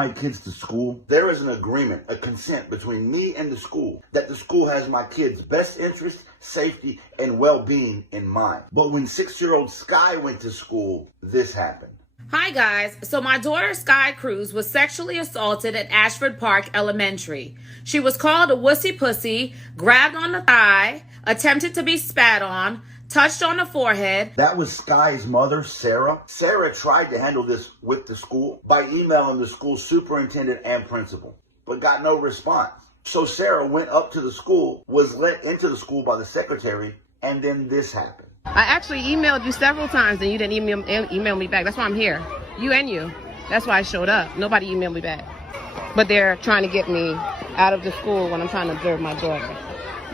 my kids to school, there is an agreement, a consent between me and the school that the school has my kids' best interest, safety, and well-being in mind. But when 6-year-old Sky went to school, this happened. Hi guys, so my daughter Sky Cruz was sexually assaulted at Ashford Park Elementary. She was called a wussy pussy, grabbed on the thigh, attempted to be spat on, touched on the forehead. That was Sky's mother, Sarah. Sarah tried to handle this with the school by emailing the school superintendent and principal, but got no response. So Sarah went up to the school, was let into the school by the secretary, and then this happened. I actually emailed you several times and you didn't email me back. That's why I'm here. You and you. That's why I showed up. Nobody emailed me back. But they're trying to get me out of the school when I'm trying to observe my daughter.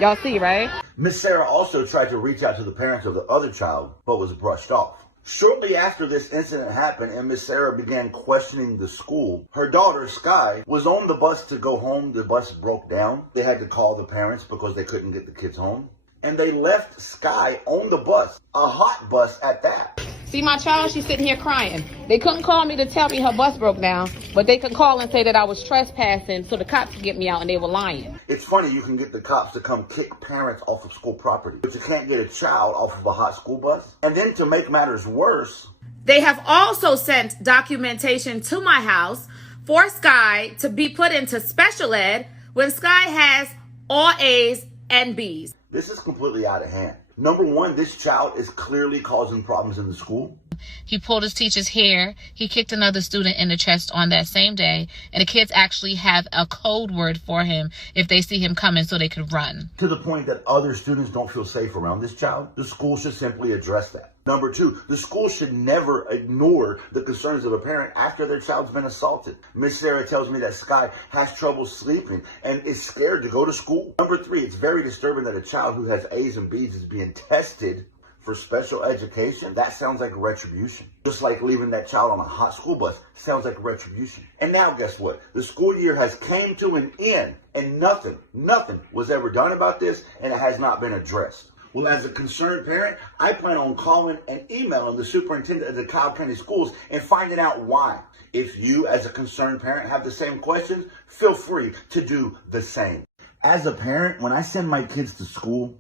Y'all see, right? Miss Sarah also tried to reach out to the parents of the other child, but was brushed off. Shortly after this incident happened and Miss Sarah began questioning the school, her daughter, Sky, was on the bus to go home. The bus broke down. They had to call the parents because they couldn't get the kids home. And they left Sky on the bus, a hot bus at that. See my child? She's sitting here crying. They couldn't call me to tell me her bus broke down, but they could call and say that I was trespassing so the cops could get me out, and they were lying. It's funny, you can get the cops to come kick parents off of school property, but you can't get a child off of a hot school bus. And then to make matters worse, they have also sent documentation to my house for Sky to be put into special ed when Sky has all A's and B's. This is completely out of hand. Number one, this child is clearly causing problems in the school. He pulled his teacher's hair. He kicked another student in the chest on that same day. And the kids actually have a code word for him if they see him coming so they could run. To the point that other students don't feel safe around this child. The school should simply address that. Number two, the school should never ignore the concerns of a parent after their child's been assaulted. Miss Sarah tells me that Sky has trouble sleeping and is scared to go to school. Number three, it's very disturbing that a child who has A's and B's is being tested for special education. That sounds like retribution. Just like leaving that child on a hot school bus sounds like retribution. And now guess what? The school year has came to an end and nothing was ever done about this, and it has not been addressed. Well, as a concerned parent, I plan on calling and emailing the superintendent of the Cobb County Schools and finding out why. If you, as a concerned parent, have the same questions, feel free to do the same. As a parent, when I send my kids to school,